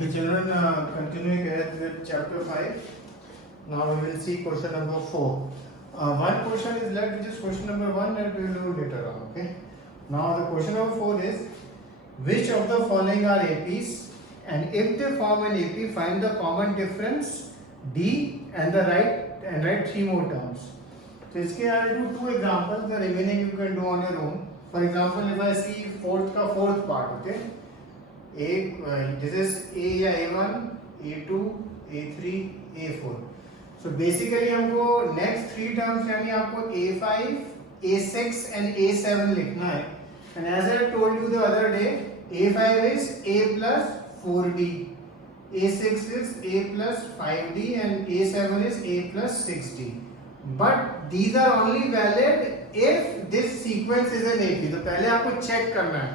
Okay, children, continuing ahead with chapter 5. Now we will see question number 4. One question is left, which is question number 1, and we will do later on. Okay. Now the question number 4 is, which of the following are APs, and if they form an AP, find the common difference D and write 3 more terms. So इसके I will do 2 examples. The remaining you can do on your own. For example, if I see fourth part, okay. This is A या A1, A2, A3, A4. So basically हमको next 3 terms यानी आपको A5, A6 and A7 लिखना है. And as I told you the other day, A5 is A plus 4D, A6 is A plus 5D, and A7 is A plus 6D. But these are only valid if this sequence is an AP. तो पहले आपको check करना है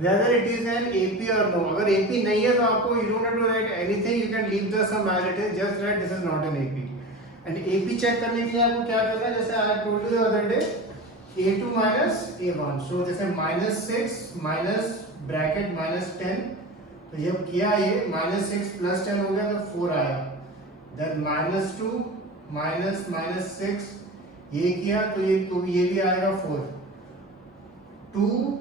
whether it is an AP or no. अगर AP नहीं है तो आपको you don't have to write anything. You can leave the sum as it is. Just write this is not an AP. And AP check करने के लिए आपको क्या करना है? जैसे I told you the other day, A2 minus A1. So जैसे -6 minus bracket -10. तो जब किया ये -6 plus 10 हो गया तो 4 आया. Then -2 -6 ये किया तो ये भी आएगा 4. 2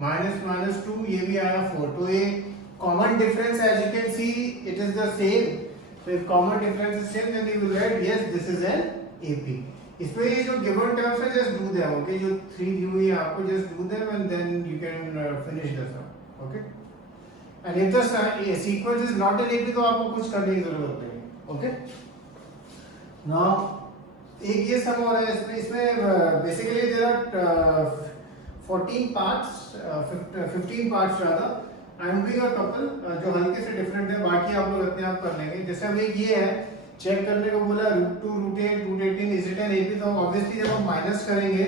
-2 ये भी आया 4. तो ये common difference, as you can see, it is the same. So if common difference is same, then you will write yes, this is an AP. इसमें ये जो given terms है, just do them. Okay, जो 3 दी हुई है आपको just do them and then you can finish the sum. Okay. And if the sequence is not an AP, तो आपको कुछ करने की जरूरत नहीं. Okay. Now एक ये सम हो रहा है इसमें basically there are 14 parts, 15 parts rather. I am doing a couple जो हल्के से different है, बाकी आप लोग अपने आप कर लेंगे. जैसे हमें ये है चेक करने को बोला √2, √8, √18 is it an AP? तो obviously जब हम माइनस करेंगे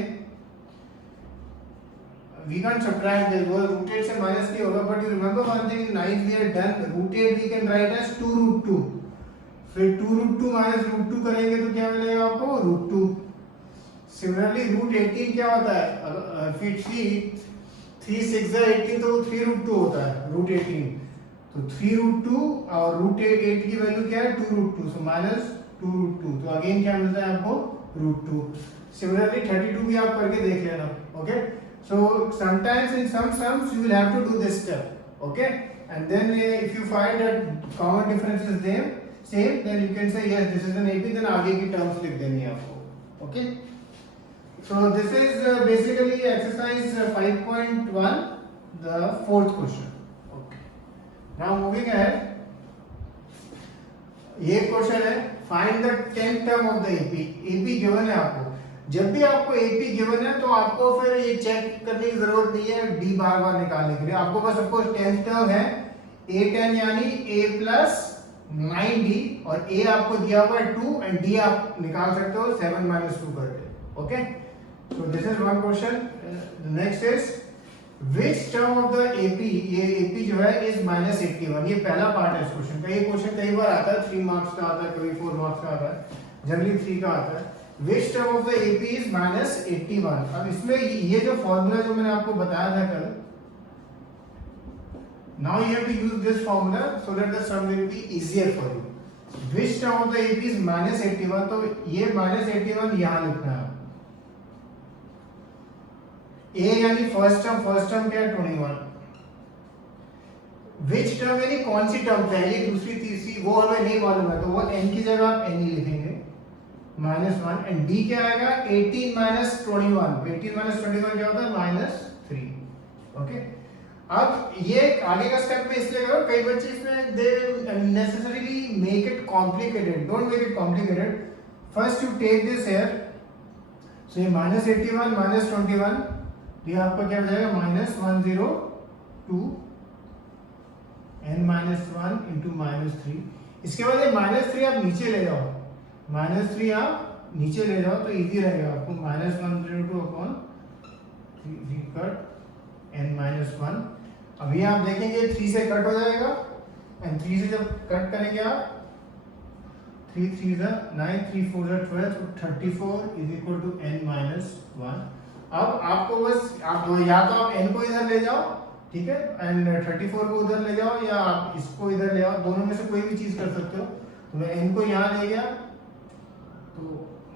we can't subtract this. वो √8 से माइनस नहीं होगा. But you remember one thing in 9th we had done √8 we can write as 2√2. फिर 2√2 minus √2 करेंगे तो क्या मिलेगा आपको? √2. Similarly √18 क्या होता है? फिर 3 6 18 तो 3√2 होता है √18. तो 3√2 और √8 की वैल्यू क्या है? 2√2. So minus 2√2. तो अगेन क्या मिलता है आपको? √2. Similarly 32 भी आप करके देख लेना. Okay. So sometimes in some sums you will have to do this step. Okay. And then if you find that common difference is there same, then you can say yes, this is an AP. Then आगे की terms लिख देनी है आपको. Okay. So this is basically exercise 5.1, the 4th question. Okay. Now moving ahead. ये question है find the 10th term of the AP. AP given है आपको. जब भी आपको AP given है तो आपको फिर ये चेक करने की जरूरत नहीं है D बार बार निकालने के लिए. आपको बस सपोज 10th term है A10 यानी A plus 9D और A आपको दिया हुआ है 2 and D आप निकाल सकते हो 7 minus 2 करके. Okay. So this is one question. The next is which term of the AP, ये AP जो है is -81. ये पहला पार्ट है इस क्वेश्चन का. ये क्वेश्चन कई बार आता है 3 मार्क्स का आता है, कभी 4 मार्क्स का आता है, जनरली 3 का आता है. Which term of the AP is -81? अब इसमें ये जो फॉर्मूला जो मैंने आपको बताया था कल, now you have to use this formula so that the sum will be easier for you. Which term of the AP is -81? तो ये -81 यहाँ लिखना है. A यानी फर्स्ट टर्म क्या है? 21. Which term यानी कौन सी टर्म, पहली दूसरी तीसरी, वो हमें नहीं मालूम है तो वो n की जगह आप n ही लिखेंगे -1. एंड D क्या आएगा? 18 minus 21. 18 minus 21 क्या होता है? -3. ओके. अब ये आगे का स्टेप में इसलिए करो, कई बच्चे इसमें they necessarily make it complicated. Don't make it complicated. First you take this here. So ये -81 -21 ये आपका क्या हो जाएगा? -102 n -1 into -3. इसके बाद ये -3 आप नीचे ले जाओ, -3 आप नीचे ले जाओ तो इजी रहेगा आपको. -102 अपॉन 3 कट n -1. अभी आप देखेंगे 3 से कट हो जाएगा एंड 3 से जब कट करेंगे आप 3 3 9 3 4 12 तो 34 is equal to n -1. अब आपको बस आप या तो आप n को इधर ले जाओ ठीक है, एंड 34 को उधर ले जाओ या आप इसको इधर ले आओ, दोनों में से कोई भी चीज कर सकते हो। तो मैं n को यहाँ ले गया तो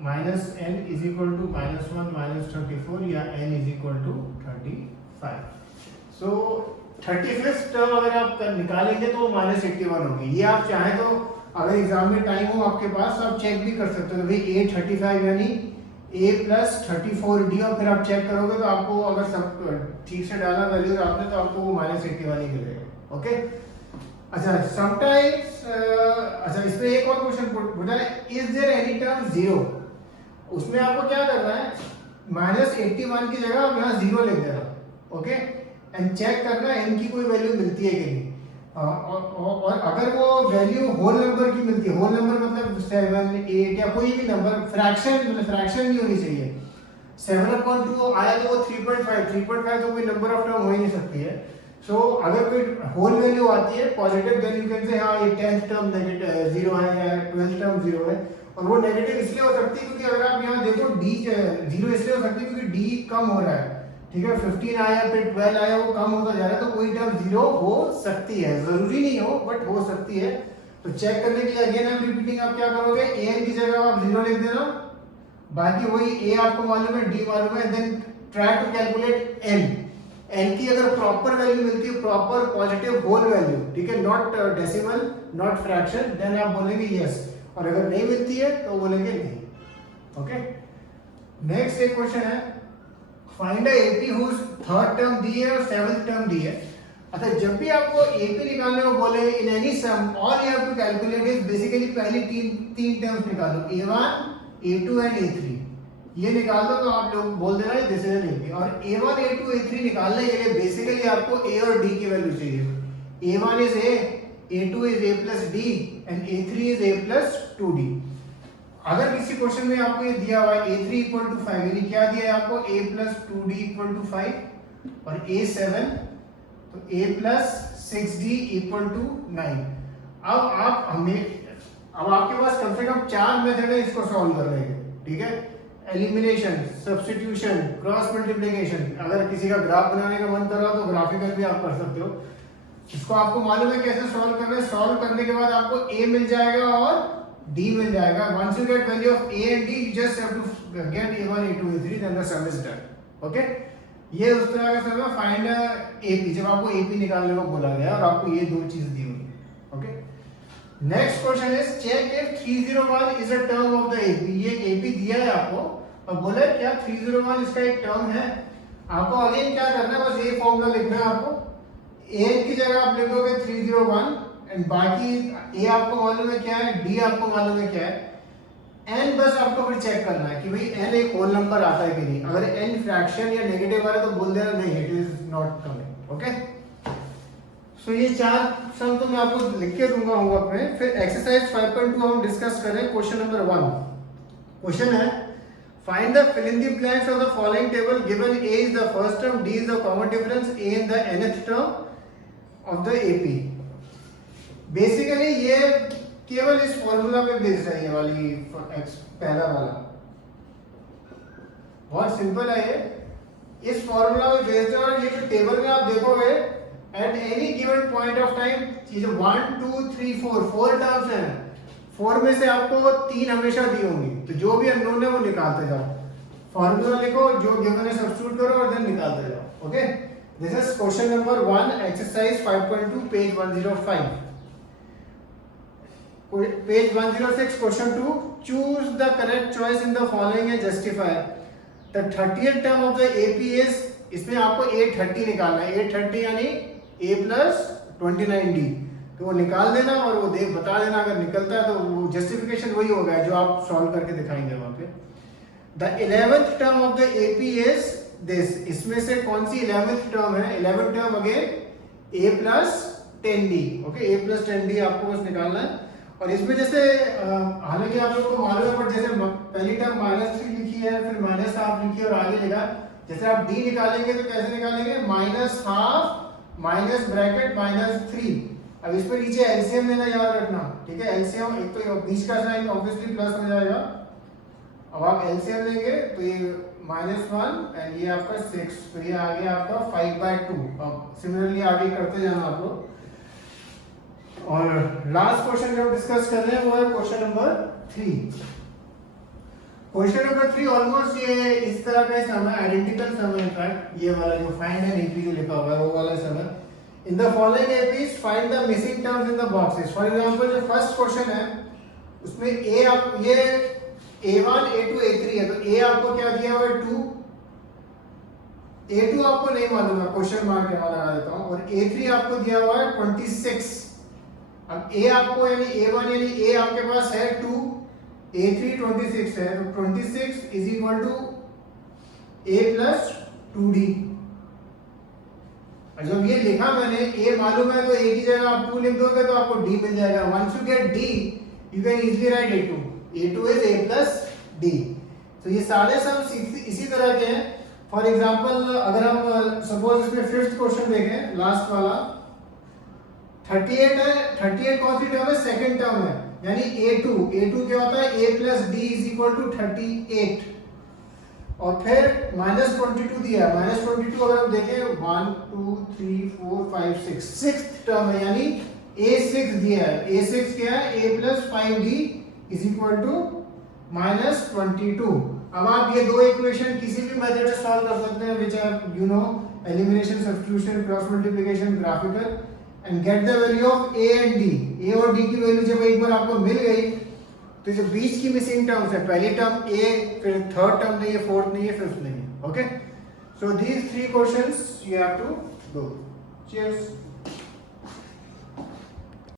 minus n is equal to -1 -34 या n is equal to 35। So 35th term अगर आप निकालेंगे तो -81 होगी। ये आप चाहें तो अगर एग्जाम में टाइम हो आपके पास आप चेक भी कर सकते हो भाई a35 यानी a प्लस 34d, और फिर आप चेक करोगे तो आपको अगर सब ठीक से डाला वैल्यूज आपने तो आपको वो -81 ही मिलेगा। ओके, अच्छा समटाइम्स अच्छा इसमें एक और क्वेश्चन पूछा है, इज देयर एनी टर्म 0? उसमें आपको क्या करना है, -81 की जगह आप यहाँ 0 लिख देना। ओके, एंड चेक करना n की कोई वैल्यू मिलती है कि नहीं। और अगर वो वैल्यू होल नंबर की मिलती है, होल नंबर मतलब 7 8 या कोई भी नंबर, फ्रैक्शन मतलब फ्रैक्शन नहीं होनी चाहिए। 7/2 आया तो वो 3.5 तो कोई नंबर ऑफ टर्म हो ही नहीं सकती है। सो अगर कोई होल वैल्यू आती है positive, then you can say हाँ ये 10th टर्म नेगेटिव 0 है या 12th टर्म 0 है। और वो नेगेटिव इसलिए हो सकती है क्योंकि अगर आप यहाँ देखो d 0 इसलिए हो सकती है क्योंकि d कम हो रहा है। ठीक है, 15 आया फिर 12 आया, वो कम होता जा रहा है, तो कोई टर्म 0 हो सकती है, जरूरी नहीं हो बट हो सकती है। तो चेक करने के लिए अगेन आई एम रिपीटिंग, आप क्या करोगे, an की जगह आप 0 लिख देना, बाकी वही a आपको मालूम है, d मालूम है, then try to calculate n की अगर प्रॉपर वैल्यू मिलती है, प्रॉपर पॉजिटिव होल वैल्यू, ठीक है, not decimal not fraction, then आप बोलेंगे यस, और अगर नहीं मिलती है तो बोलेंगे नहीं। ओके, नेक्स्ट एक क्वेश्चन है, find a AP whose third term दी है और सेवंथ टर्म दी है। अच्छा, जब भी आपको एपी निकालने को बोले in any sum, all you have to calculate is basically पहली तीन टर्म्स निकालो, a1 a2 एंड a3, ये निकाल दो तो आप लोग बोल देना है दिस इज एन एपी। और a1 a2 a3 निकालने के लिए बेसिकली आपको a और d की वैल्यू चाहिए। a1 is a, a2 is a plus d and a3 is a plus 2d। अगर किसी क्वेश्चन में आपको ये दिया हुआ है a3 इक्वल टू 5, यानी क्या दिया है आपको a plus 2d equal to 5 और a7 तो a plus 6d equal to 9। अब आपके पास कम से कम 4 मेथड है इसको सॉल्व करने के। ठीक है, एलिमिनेशन, सब्स्टिट्यूशन, क्रॉस मल्टीप्लिकेशन। अगर किसी का ग्राफ बनाने का मन कर रहा हो तो ग्राफिकल भी आप कर सकते हो। इसको आपको मालूम है कैसे सॉल्व करना है। सॉल्व करने के बाद आपको a मिल जाएगा और d मिल जाएगा। Once you get value of a and d, you just have to get a1, a2, a3, then the sum is done. Okay? ये उस तरह का सम है, फाइंड AP, जब आपको AP निकालने को बोला गया और आपको ये दो चीज दी हुई। Okay, next question is check if 301 is a term of the AP। ये AP दिया है आपको और बोला है क्या 301 इसका एक टर्म है। आपको अगेन क्या करना है, बस ये फॉर्मूला लिखना है आपको। a की जगह आप लिखोगे 301 एंड बाकी a आपको मालूम है क्या है, d आपको मालूम है क्या है, n बस आपको फिर चेक करना है कि भाई n एक होल नंबर आता है कि नहीं। अगर n फ्रैक्शन या नेगेटिव आ रहा है तो बोल देना नहीं, it is not coming. Okay, so ये 4 सम तो मैं आपको लिख के दूंगा होमवर्क में। फिर एक्सरसाइज 5.2 हम डिस्कस करें। क्वेश्चन नंबर 1 क्वेश्चन है, find the fill in the blanks of the following table given a is the first term, d is the common difference, a in the nth term of the AP। Basically ये केवल इस formula पे based है, ये वाली पहला वाला बहुत सिंपल है। ये इस फॉर्मूला पे बेस्ड है और ये जो टेबल में आप देखोगे at any given point of time ये 1 2 3 4 टर्म्स हैं। 4 में से आपको 3 हमेशा दी होंगी, तो जो भी अननोन है वो निकालते जाओ। फॉर्मूला लिखो, जो गिवन है सब्स्टिट्यूट करो और देन निकालते जाओ। Okay, this is question number 1 exercise 5.2 page 105। Page 106 question 2, choose the correct choice in the following and justify। The 30th term of the AP is, इसमें आपको 830 निकालना है। 830 यानी a plus 29d, तो वो निकाल देना और वो देख बता देना। अगर निकलता है तो वो जस्टिफिकेशन वही होगा जो आप सॉल्व करके दिखाएंगे वहां पे। The 11th term of the AP is this, इसमें से कौन सी 11th टर्म है। 11th term again a plus 10d। Okay, a plus 10d आपको बस निकालना है। और इसमें जैसे हालांकि आप लोग को मालूम है, पर जैसे पहली टर्म -3 लिखी है, फिर -हाफ लिखी है और आगे लिखा, जैसे आप d निकालेंगे तो कैसे निकालेंगे, -हाफ माइनस ब्रैकेट -3। अब इस पे नीचे एलसीएम लेना याद रखना। ठीक है, एलसीएम एक तो बीच का साइन ऑब्वियसली प्लस हो जाएगा। अब आप एलसीएम लेंगे तो ये -1 एंड ये आपका 6, तो ये आ गया आपका 5/2। अब सिमिलरली आगे करते जाना आप लोग। और लास्ट क्वेश्चन जो डिस्कस कर रहे हैं वो है question number 3। Question number 3 almost ये इस तरह का सम है, आइडेंटिकल सम है। इनफैक्ट ये वाला जो फाइंड एंड एपी जो लिखा हुआ है वो वाला सम है। In the following APs find the missing terms in the boxes. For example जो फर्स्ट क्वेश्चन है उसमें ए आप ये a1 a2 a3 है, तो a आपको क्या दिया हुआ है 2, a2 आपको नहीं मालूम है, क्वेश्चन मार्क यहाँ लगा देता हूं, और a3 आपको दिया हुआ है 26। अब a आपको यानी a1 यानी a आपके पास है 2, a3 26 है, तो 26 is equal to a plus 2d। जब ये लिखा मैंने a मालूम है तो a की जगह आप 2 लिख दोगे तो आपको d मिल जाएगा। Once you get d you can easily write a2 is a plus d। तो ये सारे सम इसी तरह के हैं। फॉर एग्जांपल अगर हम सपोज इसमें फिफ्थ क्वेश्चन देखें, लास्ट वाला 38 है, 38 कौन सी टर्म है, सेकंड टर्म है, यानी a2 क्या होता है a plus d is equal to 38। और फिर -22 दिया है, -22 अगर हम देखें 1 2 3 4 5 6 सिक्स्थ टर्म है, यानी a6 दिया है। a6 क्या है, a plus 5d is equal to -22। अब आप ये दो इक्वेशन किसी भी मेथड से सॉल्व कर सकते हैं, which are you know elimination, substitution, cross multiplication, graphical, and get the value of a and d। a और d की वैल्यू जब एक बार आपको मिल गई तो जो बीच की मिसिंग टर्म्स है, पहली टर्म a, फिर थर्ड टर्म नहीं है, फोर्थ नहीं है, फिफ्थ नहीं है। Okay, so these 3 questions you have to do. Cheers.